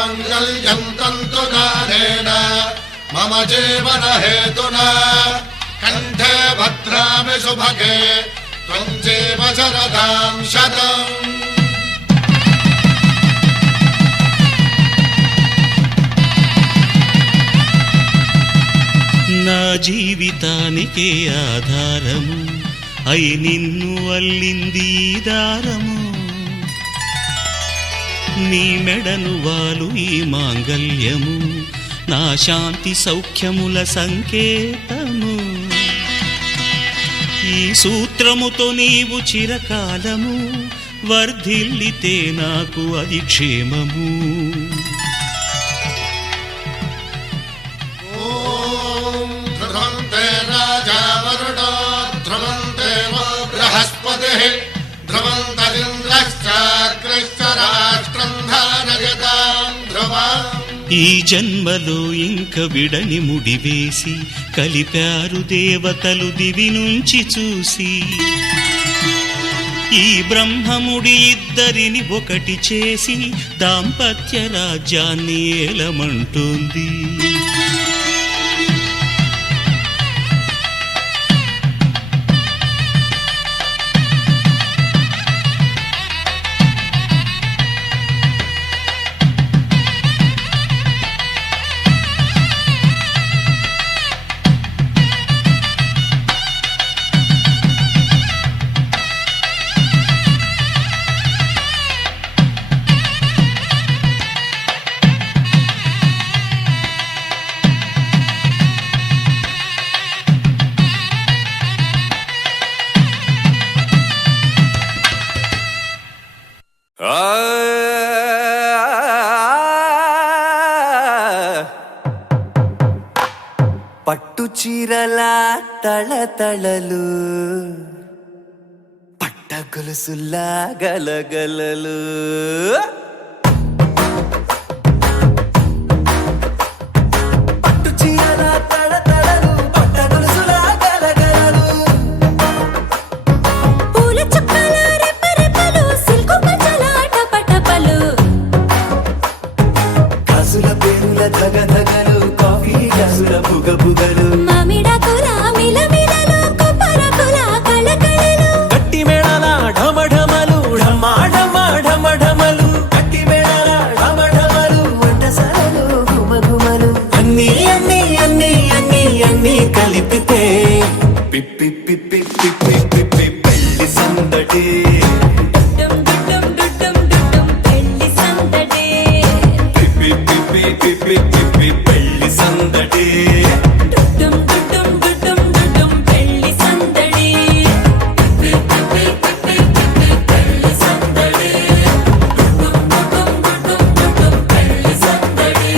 माङ्गल्यं तन्तुनानेन मम जीवन हेतुना कण्ठे भद्रामि सुभगे त्वं जीव शरदां शतम्। నా జీవితానికే ఆధారము అయి నిన్ను అల్లింది దారము నీ మెడను వాలు ఈ మాంగల్యము నా శాంతి సౌఖ్యముల సంకేతము ఈ సూత్రముతో నీవు చిరకాలము వర్ధిల్లితే నాకు అది క్షేమము। ఈ జన్మలో ఇంక విడని ముడివేసి కలిపారు దేవతలు దివి నుంచి చూసి ఈ బ్రహ్మముడి ఇద్దరిని ఒకటి చేసి దాంపత్య రాజ్యాన్ని ఏలమంటోంది। పట్టు చీరల తళతళలు పట్ట గొలుసుల్లా గలగలలు పట్టు చీరల తళతళలు పట్ట గొలుసుల్లా గలగలలు పూల చుక్కల రెపరెపలు సిల్కు పంచల టపటపలు గాజుల పేరుల ధగధగలు కాఫీ గ్లాసుల బుగబుగలు మామిడాకు రామిలమిలలు కొబ్బరకుల కళకళలు గట్టి మేళాల ఢమఢమలు ఢమాఢమఢమఢమలు గట్టి మేళాల ఢమఢమలు వంటసాలలు గుమగుమలు అన్నీ అన్నీ అన్నీ అన్నీ అన్నీ కలిపితే పిప్పి పిప్పి పిప్పి పిప్పి పెళ్లి సందడి డుడ్డుం డుడ్డుం డుడ్డుం డుడ్డుం పెళ్లి సందడి పిప్పి పిప్పి పిప్పి పిప్పి పెళ్లి సందడి డుడ్డుం డుడ్డుం డుడ్డుం డుడ్డుం పెళ్లి సందడి పిప్పి పిప్పి పిప్పి పిప్పి పెళ్లి సందడి డుడ్డుం డుడ్డుం డుడ్డుం డుడ్డుం పెళ్లి సందడి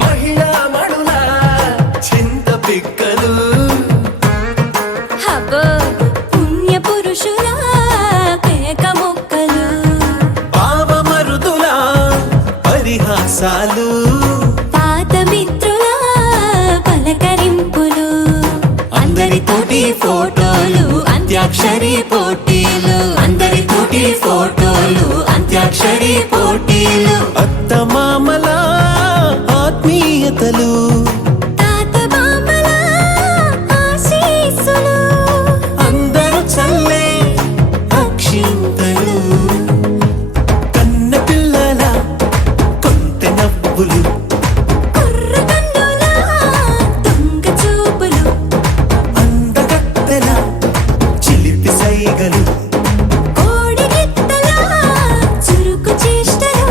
మహిళా మడుల చింత పిక్కలు హబ్బో పుణ్య పురుషుల కేక మొక్కలు పావమరుదుల పరిహాసాలు పాత మిత్రుల పలకరింపులు అందరితోటి ఫోటోలు అంత్యాక్షరి పోటీలు అందరితోటి ఫోటోలు అంత్యాక్షరి పోటీలు అత్తమామల ఆత్మీయతలు తాత బామ్మల ఆశీస్సులు అందరూ చల్లే అక్షింతలు కన్న పిల్లల కొంటె నవ్వులు కుర్రకన్నుల దొంగ చూపులు అందగత్తెల చిలిపి సైగలు కోడిగిత్తల చురుకు చేష్టలు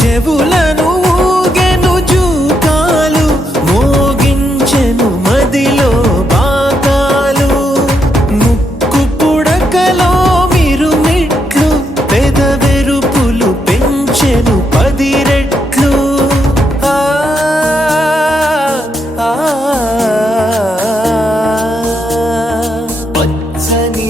చెవులను ఊగెను జూకాలు మోగించెను మదిలో బాకాలు ముక్కు పుడకలో మిరుమిట్లు పెదవెరుపులు పెంచెను 10 రెట్లు ఆ ఆ పచ్చని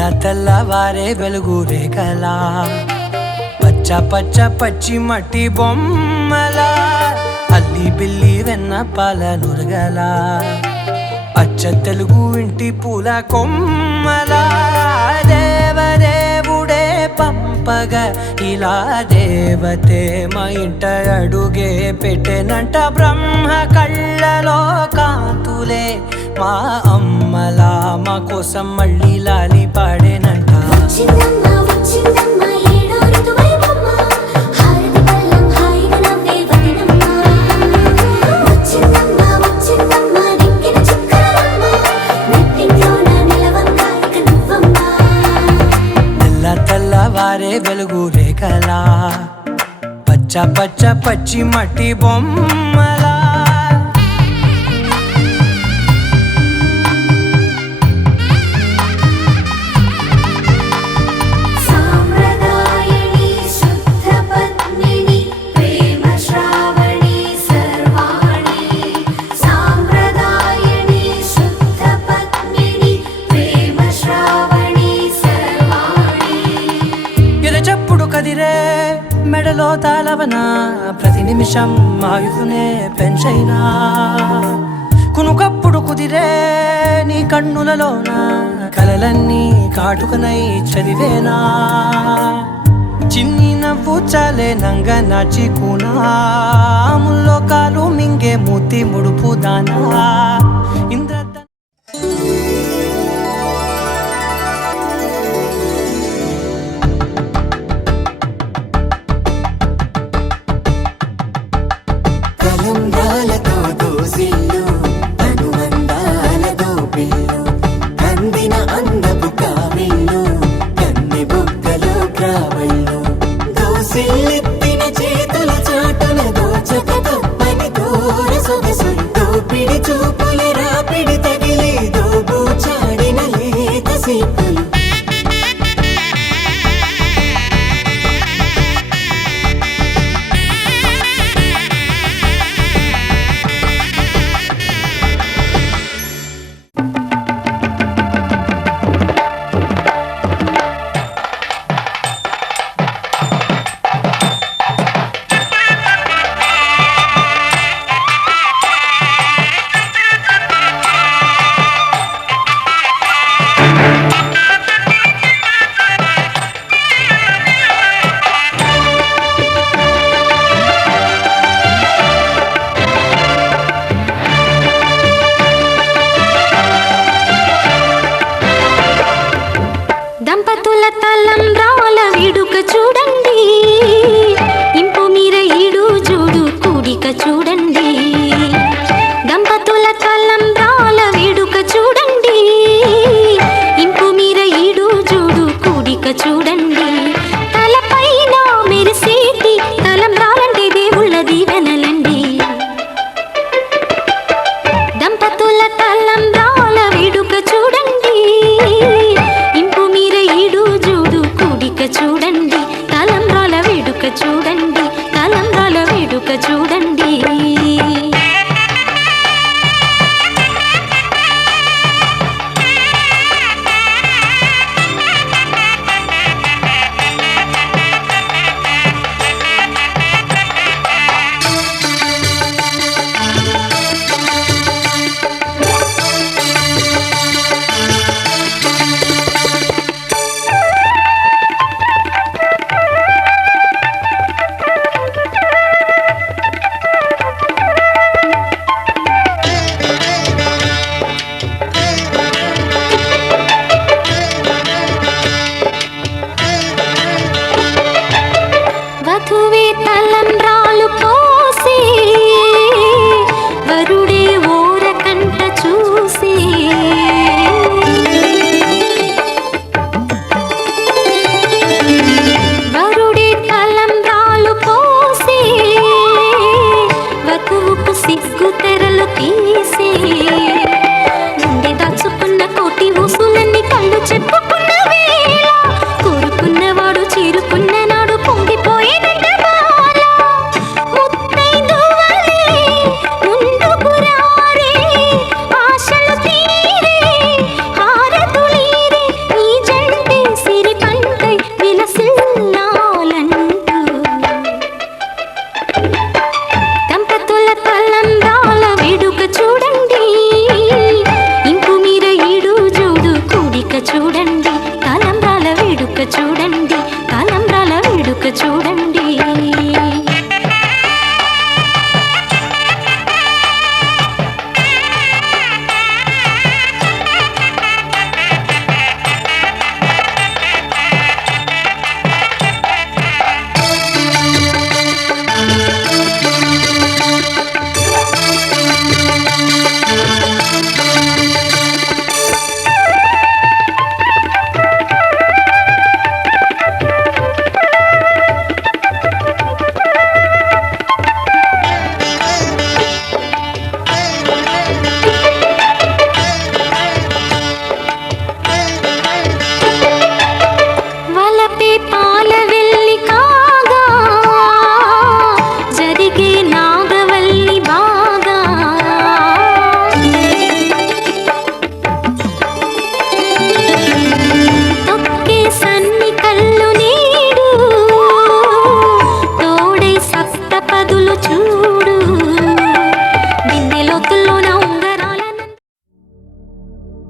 తెల్ల తెల్లవారే వెలుగు రేఖలా పచ్చ పచ్చ పచ్చి మట్టి బొమ్మలా అల్లి బిల్లి వెన్న పాల నురగలా అచ్చ తెలుగు ఇంటి పూల కొమ్మలా దేవదేవుడే పంపగా ఇలా దేవతే మా ఇంట అడుగే పెట్టెనంట బ్రహ్మ కళ్ళలో కాంతులే మా అమ్మలా మా కోసం మళ్ళీ లాలి పాడేనంట వచ్చిందమ్మ వచ్చిందమ్మ ఏడో ఋతువైవమ్మ హారతి పళ్ళం హాయిగా నవ్వే వదినమ్మ వచ్చిందమ్మ వచ్చిందమ్మ దిక్కిన చుక్కలమ్మ నెట్టింట్లోన నిలవంగా ఇక నువ్వమ్మ తెల్ల తెల్లవారే వెలుగు రేఖలా పచ్చ పచ్చ పచ్చి మట్టి బొమ్మలా సాంప్రదాయని శుద్ధ పద్మిని ప్రేమ శ్రావణి సర్వాణి సాంప్రదాయని శుద్ధ పద్మిని ప్రేమ శ్రావణి సర్వాణి ఎరచప్పుడు కదిరే మెడలో తాళవన ప్రతి నిమిషం ఆయుధునే పెంచైనా కునుకప్పుడు కుదిరే నీ కన్నులలోన కలలన్నీ కాటుకనై చదివేనా చిన్ని నవ్వు చాలే నంగ నాచి కూనాముల్లో కాలు మింగే మూతి ముడుపు దానా ఇంద్ర కలంబ్రాలతో దోసిల్లు అనుబంధాలతో పిల్లు అందిన అందపు కావిల్లు కన్ని బుగ్గలో గ్రావళ్ళు దోసిల్లెత్తిన చేతుల చాటున దోచక తప్పని దూర సొగసులు దోపిడి చూపుల రాపిడి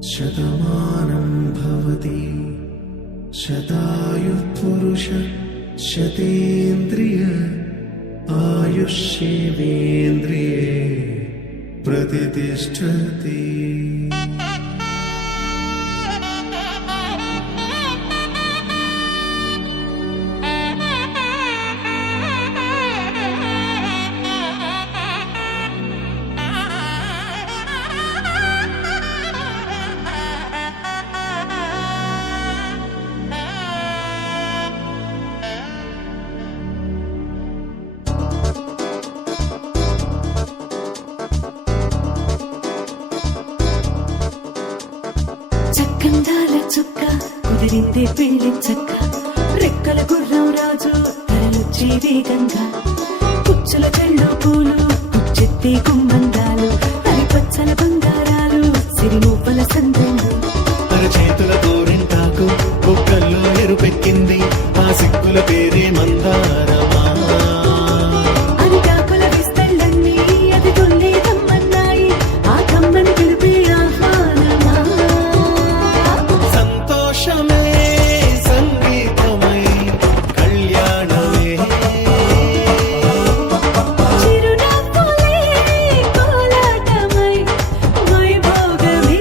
శతమానం భవతి శతాయుః పురుష శతేంద్రియ ఆయుష్యేవేంద్రియే ప్రతిష్టతి. చక్కందాల చుక్క కుదిరిందే పెళ్లి చక్క రెక్కల గుర్రం రాజు తరలొచ్చే వేగంగా కుచ్చుల చెళ్ళు పూలు కుచ్చెత్తే గుమ్మందాలు అవి పచ్చల బంగారాలు సిరిమూపల సందెళ్ళు అరచేతుల గోరింటాకు బొక్కల్లో ఎరుపెక్కింది ఆ సిక్కుల పేరే మందారమా. అరిటాకుల విస్తళ్ళన్నీ అది తొల్లే కమ్మన్నాయి ఆ కమ్మని పిలిపే ఆహ్వానమా. సంతోషమే సంగీతమై కళ్యాణమే చిరునవ్వులే కోలాటమై వైభోగమే.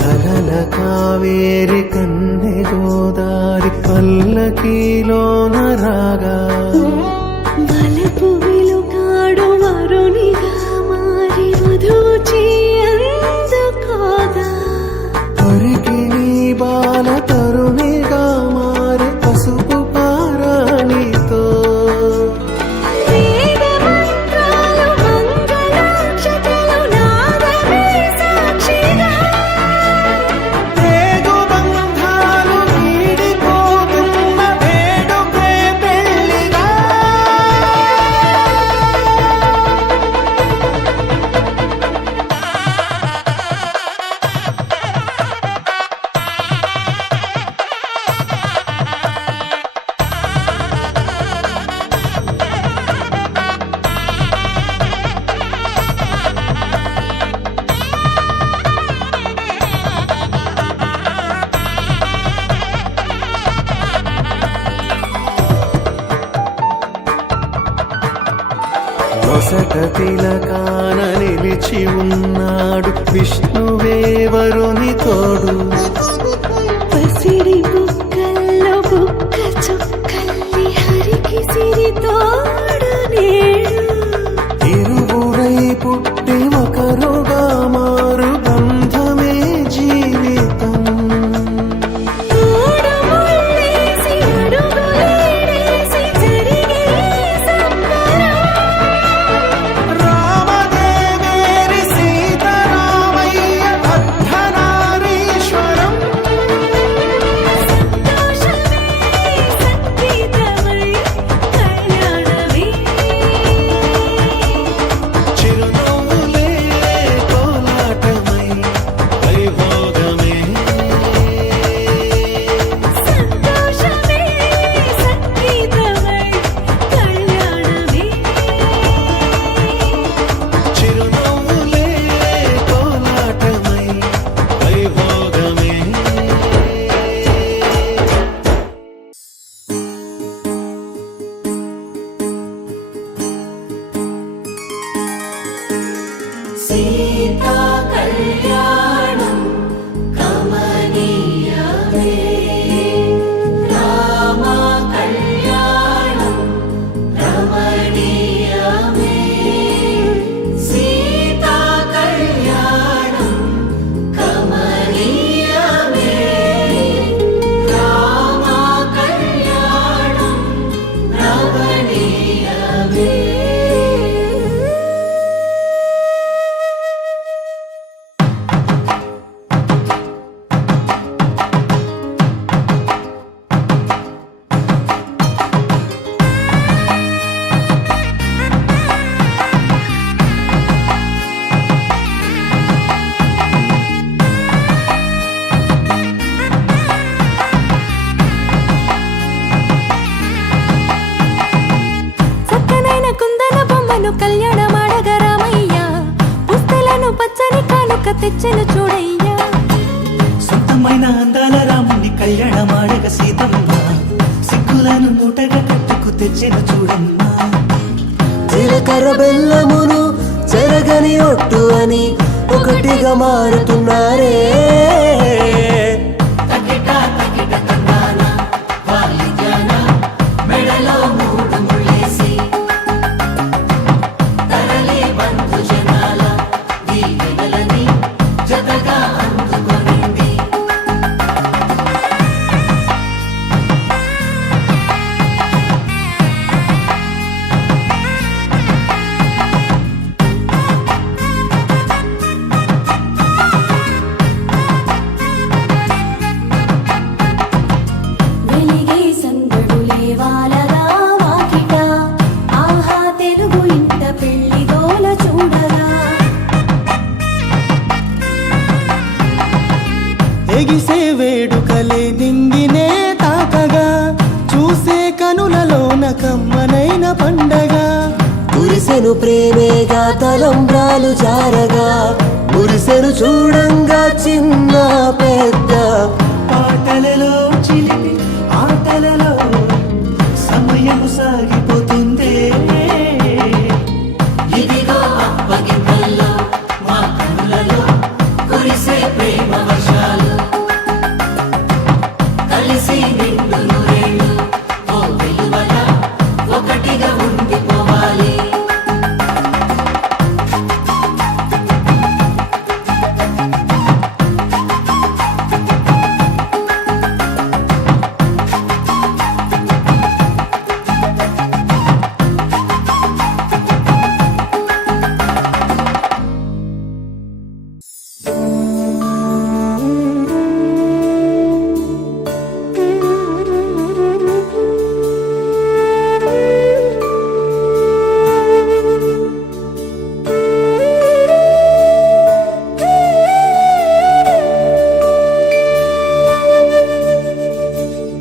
కలల కావేరి కన్నె గోదారి పల్లకీలోన రాగా వలపు వెలుగాడు వరునిగా మారి వధూచి అందుకోగా తరికి నీ బాల తరుణిగా మారి పసుపు పారాణితో వేద మంత్రాలు మంగళాక్షతలు నాదమే సాక్షిగా రేగు బంధాలు వీడిపోతున్న వేడుకే పెళ్లిగా. నొసట తిలకాన నిలిచి ఉన్నాడు విష్ణువే వరుని తోడు. పసిడి బుక్కల్లో బుక్క చుక్కల్లి హరికి సిరి తోడు నేడు ఇరువురై పుట్టి ఒకరుగా మారు బంధమే జీవితం. తోడు ముళ్ళేసి అడుగులేసి జరిగే సంబరం రామదేవేరి సీతారామయ్య అర్ధనారీశ్వరం. అందమైన అందాల రాముని కళ్యాణమాడగ సీతమ్మ సిగ్గులను మూటగా కట్టుకు తెచ్చిన చూడమ్మా జీలకర్ర బెల్లమును చెరగని ఒట్టు అని ఒకటిగా మారుతున్నారే వెలిగే సందడులే వాలగా వాకిట ఆహా తెలుగు ఇంట పెళ్లి గోల చూడగా ఎగిసే వేడుకలే నింగినే తాకగా చూసే కనులలోన కమ్మనైన పండగ కురిసెను ప్రేమేగా తలంబ్రాలు జారగా మురిసెను చూడంగా చిన్న పెద్ద పాటలలో చిలిపి ఆటలలో సమయము సాగిపోతుందే ఇదిగో అప్పగింతల్లో మా కనులలో కురిసే ప్రేమ వర్షాలు కలిసి నిండు నూరేళ్ళు ఓ వెలువల ఒకటిగా ఉండిపోవాలి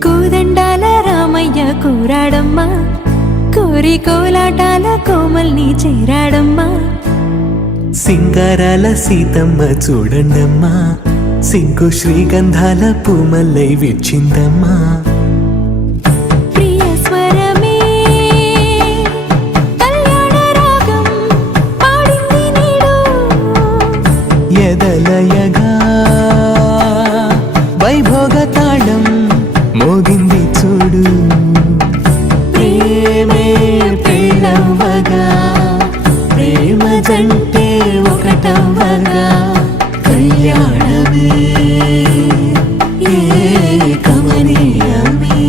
కోదండాల రామయ్య కూరాడమ్మా కోరి కోలాటాల కోమల్ని చేరాడమ్మా సింగారాల సీతమ్మ చూడండమ్మా సింగు శ్రీగంధాల పూమల్లై విచ్చిందమ్మా ప్రియ స్వరమే కళ్యాణ రాగం పాడింది నీడు ఎదలయగా వైభోగ తాళం మోగింది చూడు ప్రేమే ప్రేమవగా ప్రేమ జంటే ఒకటవగా కళ్యాణమే కమనీయమే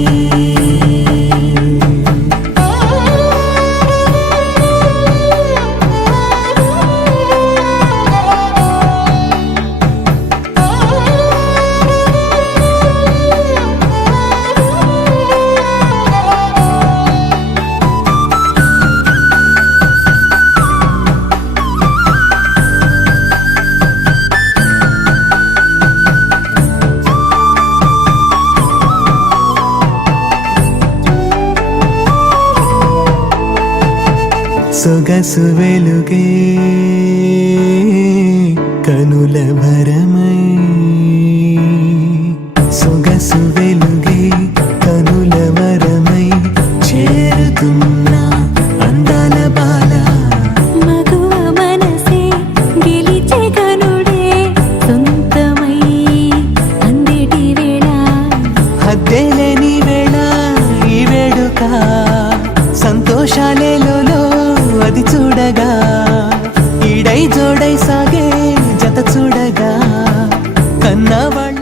సొగసు వెలుగే కనుల భరమై సొగసు వెలుగే కనుల వరమై చేరుతున్నా అందాల బాల మగువ మనసే గెలిచే కనుడే సొంతమై అందేటి వేళ హద్దేలేని వేళ ఈ వేడుక సంతోషాలేలో అది చూడగా ఈడై జోడై సాగే జత చూడగా కన్నా వాళ్ళ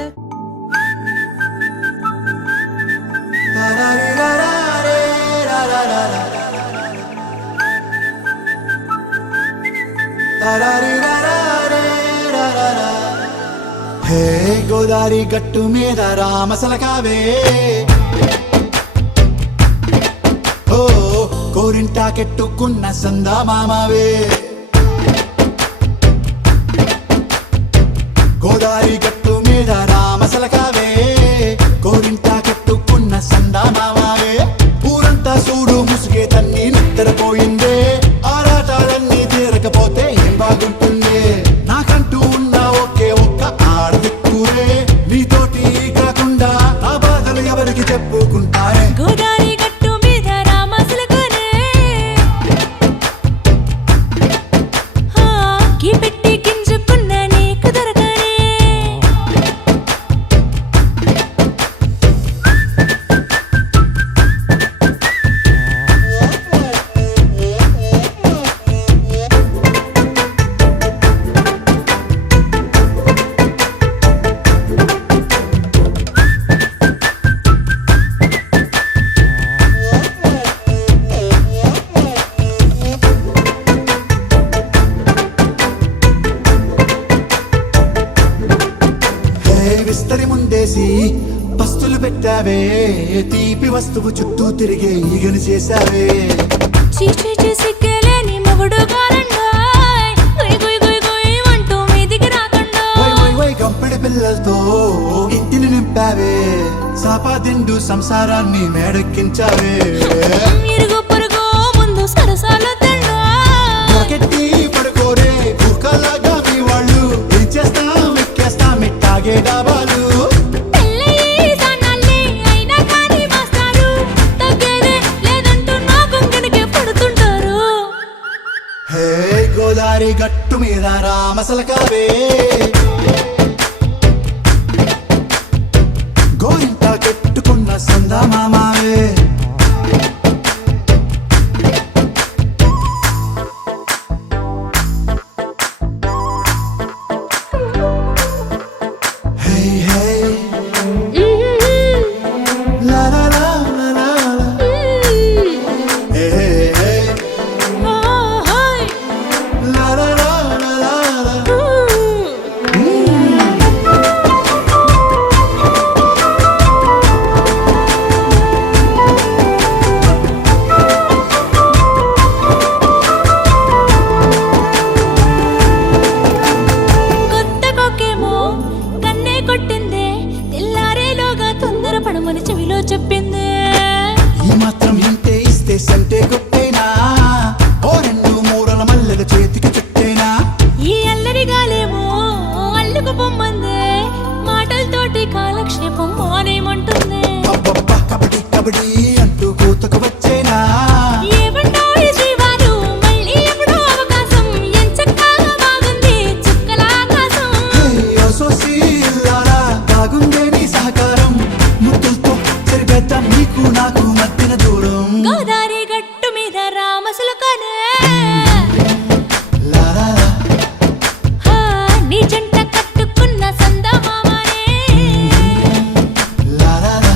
హే గోదారి గట్టు మీద రామసలకావే ఓ కోరింటాకెట్టుకున్న సందా మామావే గోదారి గట్టు మీద రామసలకావే కోరింటాకెట్టుకున్న సందా మామావే ఊరంతా చూడు ముసుగే తన్ని నిద్రపోయిందే ఆరాటాలన్నీ తీరకపోతే ఏం బాగుంటుందే నాకంటూ ఉన్న ఒకే ఒక్క ఆడదిక్కురే నీతో చెప్పుకుంటానే గోదారి గట్టు మీద రామసులకనే గీ పెట్టి గింజుకున్న నీకు దొరకనే విస్తరి ముందేసి పస్తులు పెట్టావే తీపి వస్తువు చుట్టూ తిరిగే ఈగను చేశావే చీచీ సిగ్గలేని మొగుడు కారండాయ్ గుయ్ గుయ్ గుయ్ గుయ్ అంటూ మీదికి రాకుండా వై గంపెడి పిల్లలతో ఇంటిని నింపావే సాపాదిండు సంసారాన్ని మేడెక్కించావే ఇరుగు పొరుగు ముందు సరసాలు తండా పొరకెట్టి పడుకోరే కుక్కలాగా మీ వాళ్ళు ఏం చేస్తాం ఎక్కేస్తాం ఇట్టాగే డాబాలు పెళ్ళయి సన్నాళ్ళే అయినా కానీ మాస్తారు తగ్గేదే లేదంటూ నా కొంగనికే పడుతుంటారు హే గోదారి గట్టు మీద రామసలకావే గోరింట కెట్టుకున్న సందా మామావే హే హే లా లా లా లా లా లా. హే హే హే లా లా లా లా లా లా. కొత్త కొక్కేమో కన్నే కొట్టిందే తెల్లారేలోగా తొందర పడమని చెవిలో చెప్పిందే ఈ మాత్రం ఇంటే ఇస్తే సంటే కొట్టేనా ఓ రెండు మూరల మల్లెల చేతికి చుట్టేనా ఈ అల్లరి గాలేమో అల్లుకు పొమ్మందే మాటలతోటి కాలక్షేపం మానేమంటుంది అబ్బబ్బా కబడ్డీ కబడ్డీ అంటూ కూతకు వచ్చేనా ఏమంటాయి శ్రీవారు మళ్ళీ ఎప్పుడో అవకాశం ఎంచక్కా బాగుంది చుక్కల ఆకాశం హే ఓ సోసి ఇల్లారా బాగుందే నీ సహకారం ముద్దులతో చెరిపేద్దాం నీకు నాకు మధ్యన దూరం గోదారి గట్టు మీద రామసులకనే లా లా లా. నీ జంట కట్టుకున్న సందమామనే లా లా లా.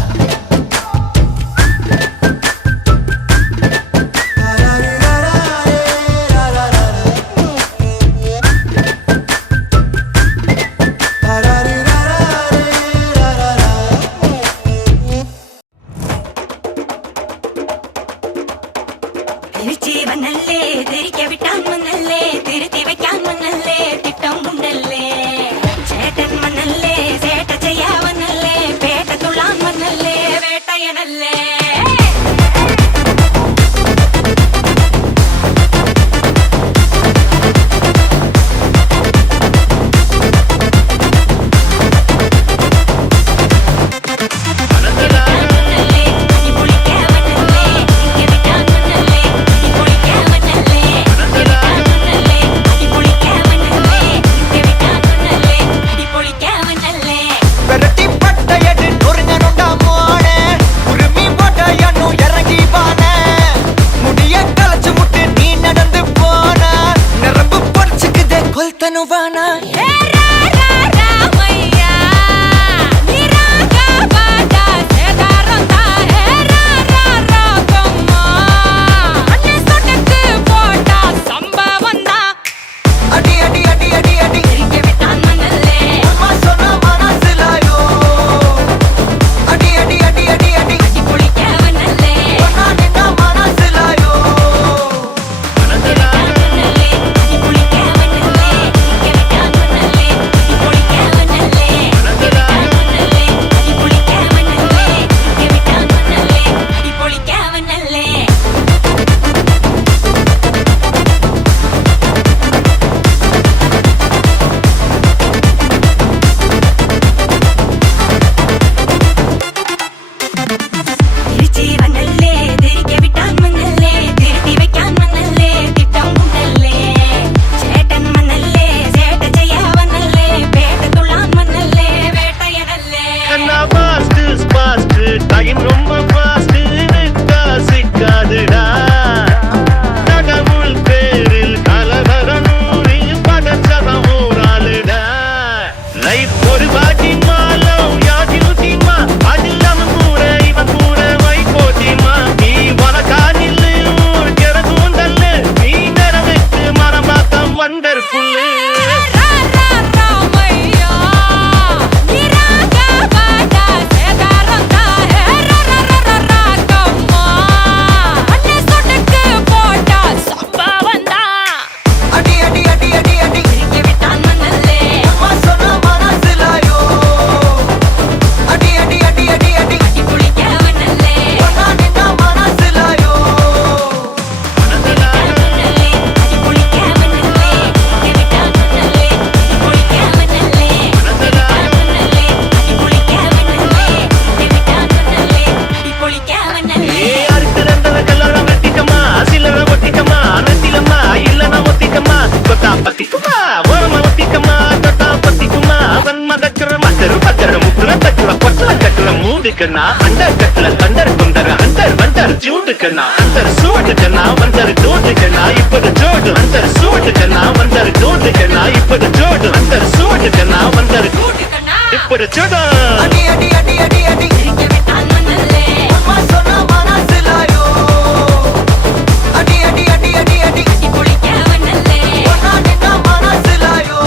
என்ன பாஸ்ட் பாஸ்ட் டைம் ரொம்ப பாஸ்ட் சிக்காதுடா தகவல் பேரில் கலவரனூரி பதச்சதம் ஊராளுடா லைஃப் ஒரு பாட்டி மாலம் யாதிருத்திமா அதில்லாம கூற இவன் கூற வை போட்டிமா நீ வளக்கானில் ஊர் கெரகூந்தல்ல நீ நிறவிட்டு மரமாக்கம் வண்டர்ஃபுல்லு अंदर कटल अंदर कुंदर अंदर अंदर जूट करना अंदर सूट करना अंदर डोट करना इपड़ जोड़ अंदर सूट करना अंदर डोट करना इपड़ जोड़ अंदर सूट करना अंदर इपड़ जोड़ अडी अडी अडी अडी अडी के बेटा मनले अम्मा सोना माना सिलायो अडी अडी अडी अडी अडी कुड़ी के मनले ओना निना माना सिलायो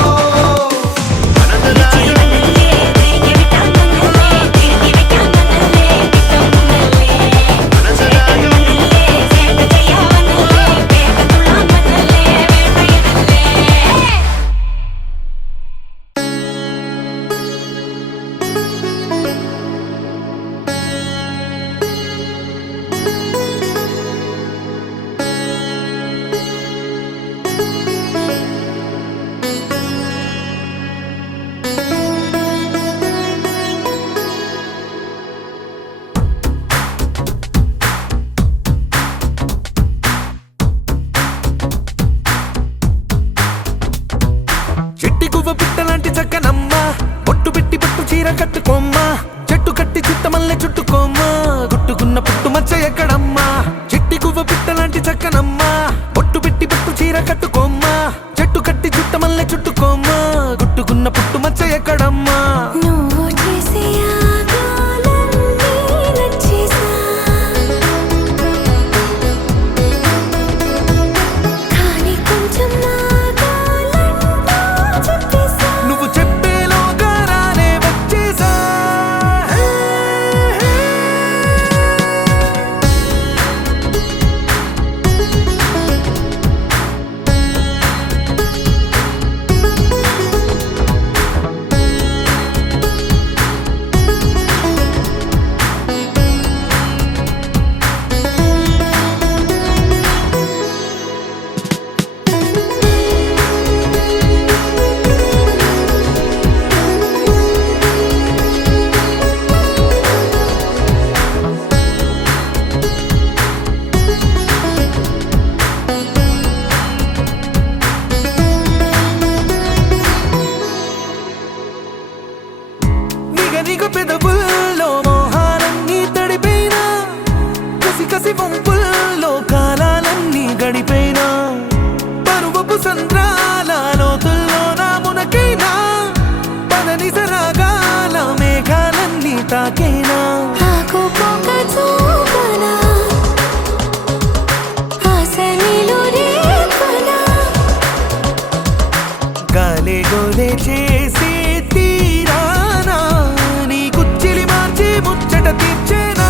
కట్టుకోమ్మా చెట్టు కట్టి చుట్టమల్లె చుట్టుకోమ్మా గుట్టుకున్న పుట్టు మచ్చ ఎక్కడమ్మా చిట్టి గువ్వ పిట్టలాంటి చక్కనమ్మా పొట్టు పెట్టి పట్టు చీర కట్టుకోమ్మా చెట్టు కట్టి చుట్టమల్లె చుట్టుకోమ్మా గుట్టుకున్న పుట్టు మచ్చ ఎక్కడమ్మా గాలే గోలే చేసి తీరానా నీ కుచ్చిలి మార్చి ముచ్చట తీర్చేనా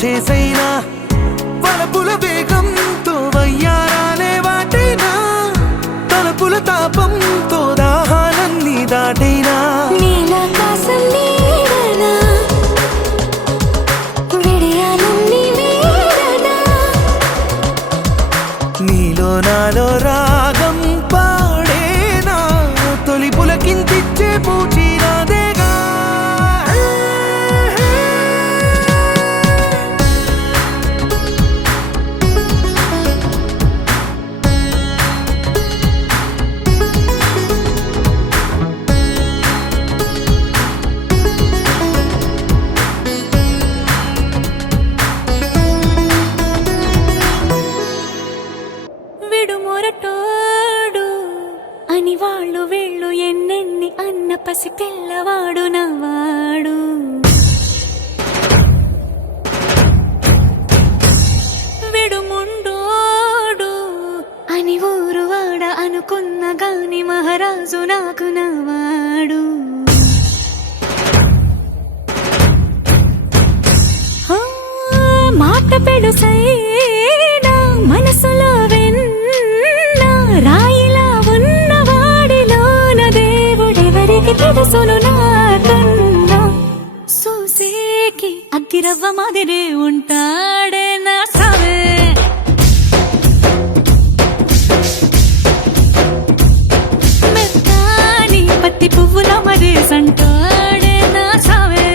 చేసైనా వలపుల వేగంతో వయ్యారాలే వాటైనా తలపుల తాపంతో దాహాలన్నీ దాటైనా నీలాకాశం నీడనా విడియాలన్నీ వీడనా నీలో నాలో రాగం పాడేనా తొలి పులకింతిచ్చే పూచినాదేగా విడుమొరటోడు అని వాళ్ళు వీళ్ళు ఎన్నెన్ని అన్న పసి పిల్లవాడు నవ్వాడు విడుముండోడు అని ఊరు వాడ అనుకున్న గాని మహారాజు నాకు నవ్వాడు ఆ, మాట పెడుసైనా మనసులో వెన్న రాయిలా ఉన్నవాడిలోన దేవుడెవరికి తెలుసును నాకన్నా సూసేకి అగ్గిరవ్వ మాదిరే ఉంటాడే నా సావే మెత్తాని పత్తి పువ్వుల మరేసంటాడే నా సావే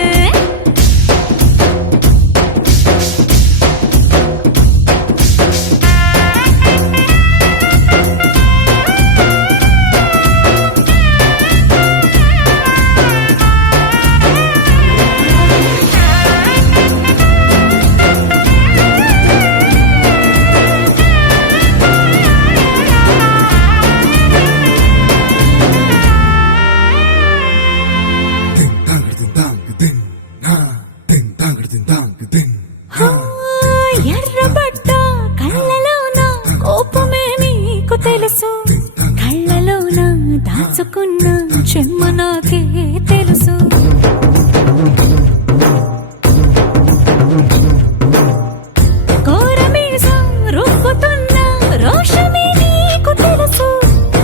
ఎర్రబడ్డ కళ్ళలోన కోపమే నీకు తెలుసు కళ్ళలోన దాచుకున్న చెమ్మ నాకే తెలుసు కోరమీసం రుబ్బుతున్న రోషమే నీకు తెలుసు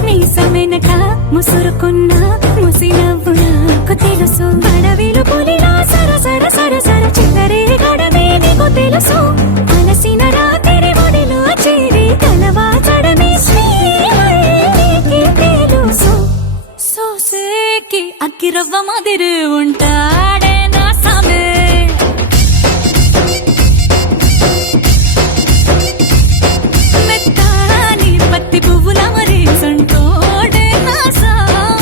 మీసమెనక ముసురుకున్న ముసినవ్వు నాకు తెలుసు అడవిలు పులిలా సరసర సరసర చివరే గడమే నీకు తెలుసు అలసిన రాత్రి ఒడిలో చేరి కలవాచడమే శ్రీకి తెలుసు సోసేకి అగ్గిరవ్వ మాదిరి ఉంటాడే నా సామే మెత్తాని పత్తి పువ్వుల మరేసంటోడే నా సామే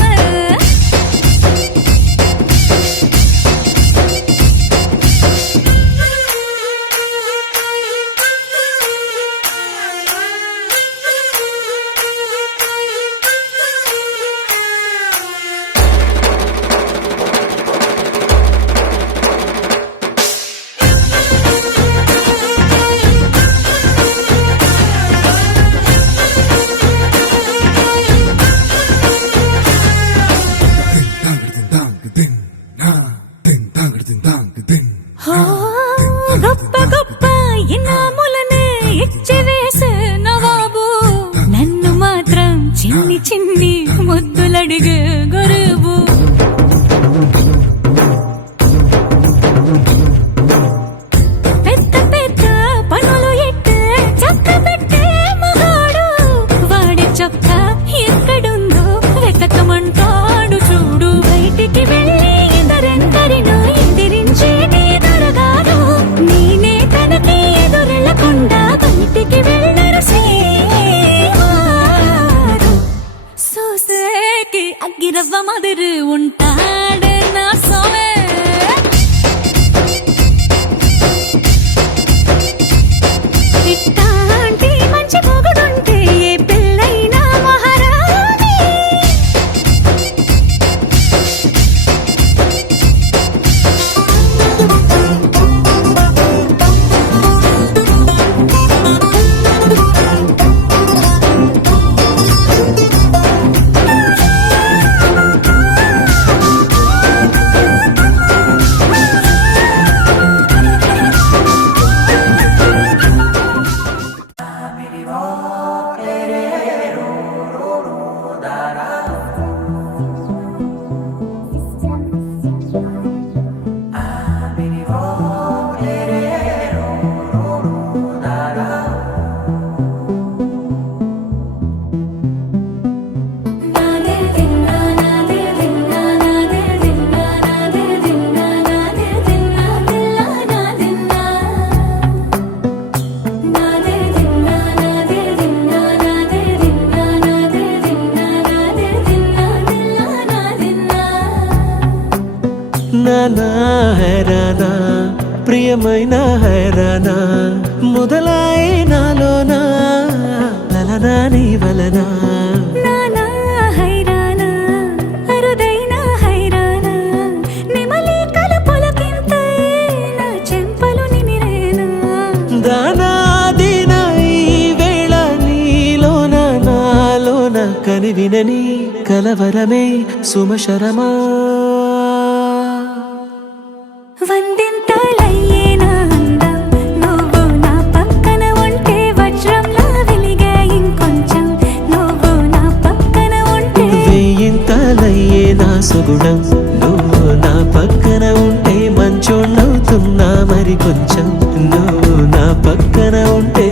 గొప్ప గొప్ప ఇనాములనే ఇచ్చివేసే నవాబు నన్ను మాత్రం చిన్ని చిన్ని ముద్దులడిగే గురువు పెద్ద పెద్ద పనులు ఎట్టే చక్క పెట్టే మగాడు వాడి చొక్క ఎక్కడుందో వెతకమంటాడు చూడు బయటికి వెళ్ళి ఇద్దరెందరినో ఎదిరించేటి దొరగాడు నేనే తనకి ఎదురెళ్ళకుండా బయటికి వెళ్ళరు శ్రీవారు సోసేకి అగ్గిరవ్వ నా హైరానా ప్రియమైన హైరానా మొదలాయి నాలోనా లలనా నీ వలనా నానా హైరానా అరుదైన హైరానా నెమలి కలుపులకింతై నా చెంపలు నిమిరేనా దానాదిన ఈ వేళ నీలోన నాలోన కనివినని కలవరమే సుమశరమా వందింతలయ్యే నా అందం నువ్వు నా పక్కన ఉంటే వజ్రంలా వెలిగే ఇంకొంచెం నువ్వు నా పక్కన ఉంటే వేయింతలయ్యే నా సుగుణం నువ్వు నా పక్కన ఉంటే మంచోణ్ణవుతున్నా మరి కొంచెం నువ్వు నా పక్కన ఉంటే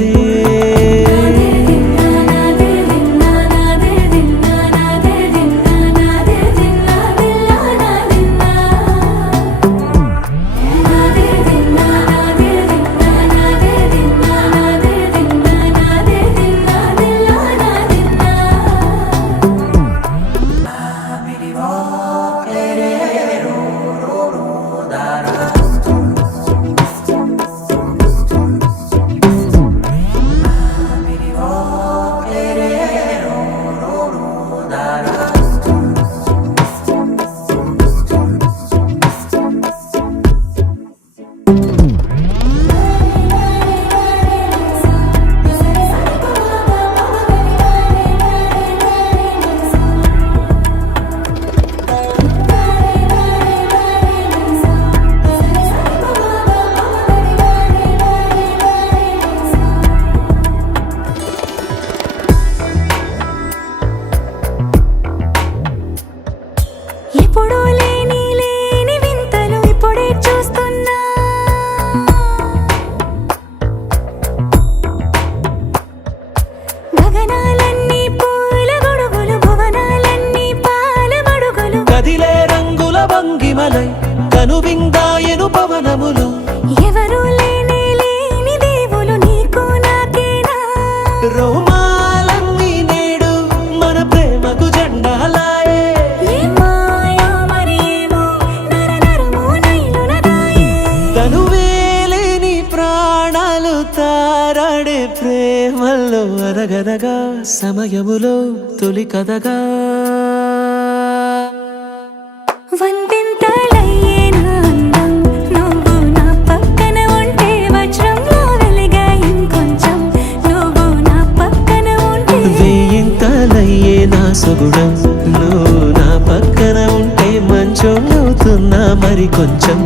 ఎప్పుడూ లేని వింతలు ఇప్పుడే చూస్తున్నా గగనాలన్నీ పూల గొడుగులు భువనాలన్నీ పాల మడుగులు కదిలే రంగుల భంగిమలై కనువిందాయను పవనములు ఎవరు లేని దేవులు నీకు నాకేనా రోమాలన్నీ నేడు మన ప్రేమకు జెండాలాయే ఏ మాయా మరేమో నరనరమో నైలునదాయే తనువేలేని ప్రాణాలు తారాడే ప్రేమల్లో అనగనగా సమయములో తొలి కథగా వందింతలయ్యే నా అందం నువ్వు నా పక్కన ఉంటే వజ్రంలా వెలిగే ఇంకొంచెం నువ్వు నా పక్కన ఉంటే వేయింతలయ్యే నా సుగుణం నువ్వు నా పక్కన ఉంటే మంచోణ్ణవుతున్నా మరి కొంచెం